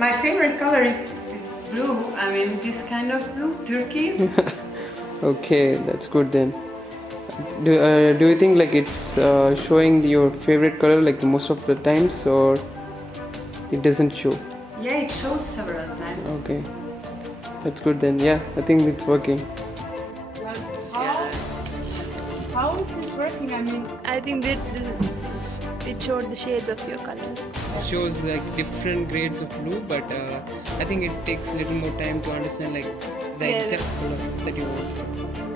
My favorite color is it's blue. I mean this kind of blue, turquoise. Okay, that's good then. Do you think like it's showing your favorite color like most of the times, or it doesn't show? Yeah, it showed several times. Okay, that's good then. Yeah, I think it's working. How is this working? I mean, I think that it showed the shades of your color. It shows like different grades of blue, but I think it takes a little more time to understand like the Yeah. exact color that you want.